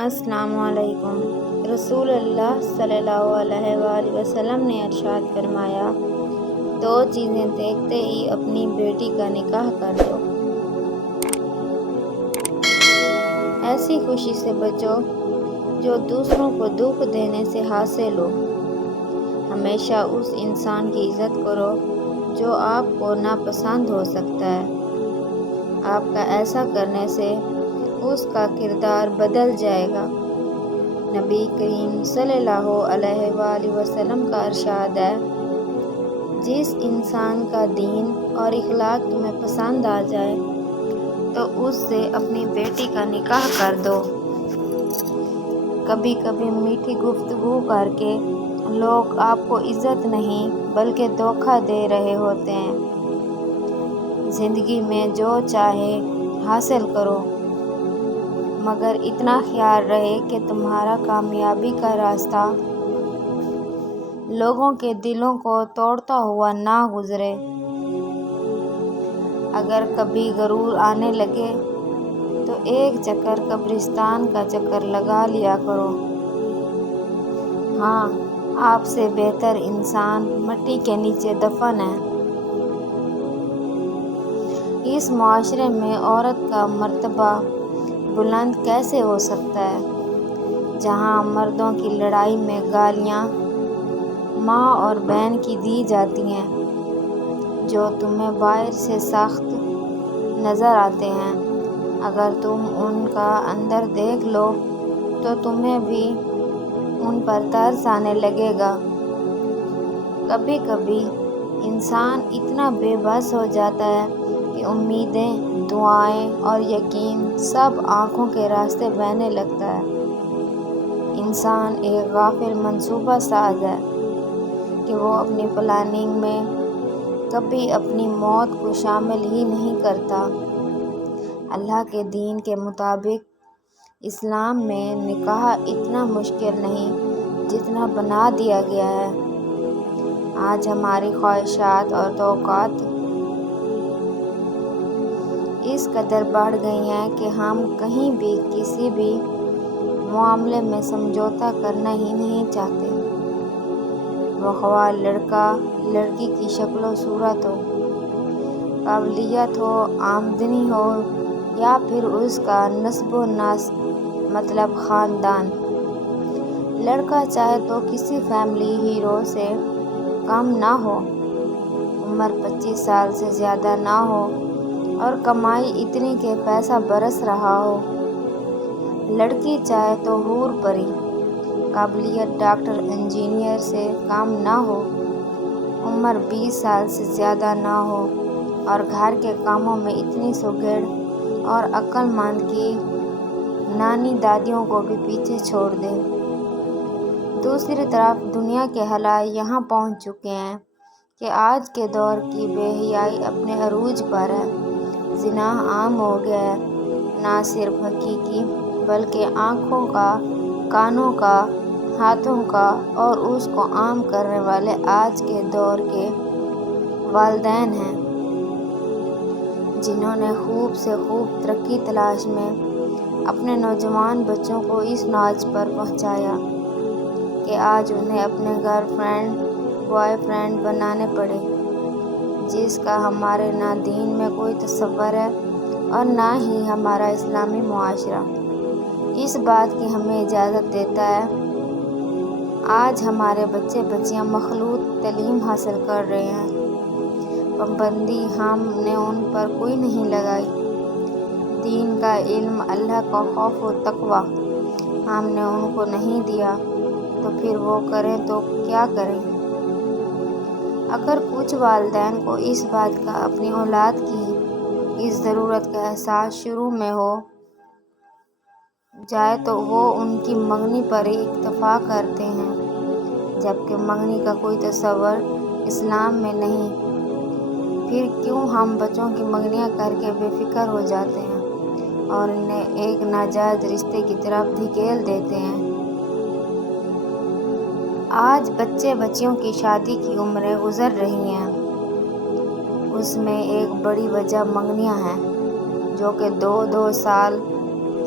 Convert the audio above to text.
السلام علیکم۔ رسول اللہ صلی اللہ علیہ وآلہ وسلم نے ارشاد فرمایا، دو چیزیں دیکھتے ہی اپنی بیٹی کا نکاح کر دو۔ ایسی خوشی سے بچو جو دوسروں کو دکھ دینے سے حاصل ہو۔ ہمیشہ اس انسان کی عزت کرو جو آپ کو ناپسند ہو سکتا ہے۔ آپ کا ایسا کرنے سے اس کا کردار بدل جائے گا۔ نبی کریم صلی اللہ علیہ وآلہ وسلم کا ارشاد ہے، جس انسان کا دین اور اخلاق تمہیں پسند آ جائے تو اس سے اپنی بیٹی کا نکاح کر دو۔ کبھی کبھی میٹھی گفتگو کر کے لوگ آپ کو عزت نہیں بلکہ دھوکہ دے رہے ہوتے ہیں۔ زندگی میں جو چاہے حاصل کرو، مگر اتنا خیال رہے کہ تمہارا کامیابی کا راستہ لوگوں کے دلوں کو توڑتا ہوا نہ گزرے۔ اگر کبھی غرور آنے لگے تو ایک چکر قبرستان کا چکر لگا لیا کرو۔ ہاں، آپ سے بہتر انسان مٹی کے نیچے دفن ہے۔ اس معاشرے میں عورت کا مرتبہ بلند کیسے ہو سکتا ہے، جہاں مردوں کی لڑائی میں گالیاں ماں اور بہن کی دی جاتی ہیں، جو تمہیں باہر سے سخت نظر آتے ہیں۔ اگر تم ان کا اندر دیکھ لو تو تمہیں بھی ان پر ترس آنے لگے گا۔ کبھی کبھی انسان اتنا بے بس ہو جاتا ہے کہ امیدیں، دعائیں اور یقین سب آنکھوں کے راستے بہنے لگتا ہے۔ انسان ایک غافل منصوبہ ساز ہے کہ وہ اپنی پلاننگ میں کبھی اپنی موت کو شامل ہی نہیں کرتا۔ اللہ کے دین کے مطابق اسلام میں نکاح اتنا مشکل نہیں جتنا بنا دیا گیا ہے۔ آج ہماری خواہشات اور توقعات اس قدر بڑھ گئی ہیں کہ ہم کہیں بھی کسی بھی معاملے میں سمجھوتا کرنا ہی نہیں چاہتے، وہ خواہ لڑکا لڑکی کی شکل و صورت ہو، قابلیت ہو، آمدنی ہو یا پھر اس کا نسب و نسب مطلب خاندان۔ لڑکا چاہے تو کسی فیملی ہیرو سے کم نہ ہو، عمر 25 سال سے زیادہ نہ ہو اور کمائی اتنی کہ پیسہ برس رہا ہو۔ لڑکی چاہے تو حور پری، قابلیت ڈاکٹر انجینئر سے کم نہ ہو، عمر 20 سال سے زیادہ نہ ہو اور گھر کے کاموں میں اتنی سگڑ اور عقل مند کہ نانی دادیوں کو بھی پیچھے چھوڑ دے۔ دوسری طرف دنیا کے حالات یہاں پہنچ چکے ہیں کہ آج کے دور کی بے حیائی اپنے عروج پر ہے۔ زنا عام ہو گیا ہے، نہ صرف حقیقی بلکہ آنکھوں کا، کانوں کا، ہاتھوں کا، اور اس کو عام کرنے والے آج کے دور کے والدین ہیں، جنہوں نے خوب سے خوب ترقی تلاش میں اپنے نوجوان بچوں کو اس نوچ پر پہنچایا کہ آج انہیں اپنے گرل فرینڈ، بوائے فرینڈ بنانے پڑے، جس کا ہمارے نہ دین میں کوئی تصور ہے اور نہ ہی ہمارا اسلامی معاشرہ اس بات کی ہمیں اجازت دیتا ہے۔ آج ہمارے بچے بچیاں مخلوط تعلیم حاصل کر رہے ہیں، پابندی ہم نے ان پر کوئی نہیں لگائی۔ دین کا علم، اللہ کا خوف و تقویٰ ہم نے ان کو نہیں دیا، تو پھر وہ کریں تو کیا کریں؟ اگر کچھ والدین کو اس بات کا اپنی اولاد کی اس ضرورت کا احساس شروع میں ہو جائے تو وہ ان کی منگنی پر ہی اکتفا کرتے ہیں، جبکہ منگنی کا کوئی تصور اسلام میں نہیں۔ پھر کیوں ہم بچوں کی منگنیاں کر کے بے فکر ہو جاتے ہیں اور انہیں ایک ناجائز رشتے کی طرف دھکیل دیتے ہیں؟ آج بچے بچیوں کی شادی کی عمریں گزر رہی ہیں، اس میں ایک بڑی وجہ منگنیاں ہیں، جو کہ 2-2 سال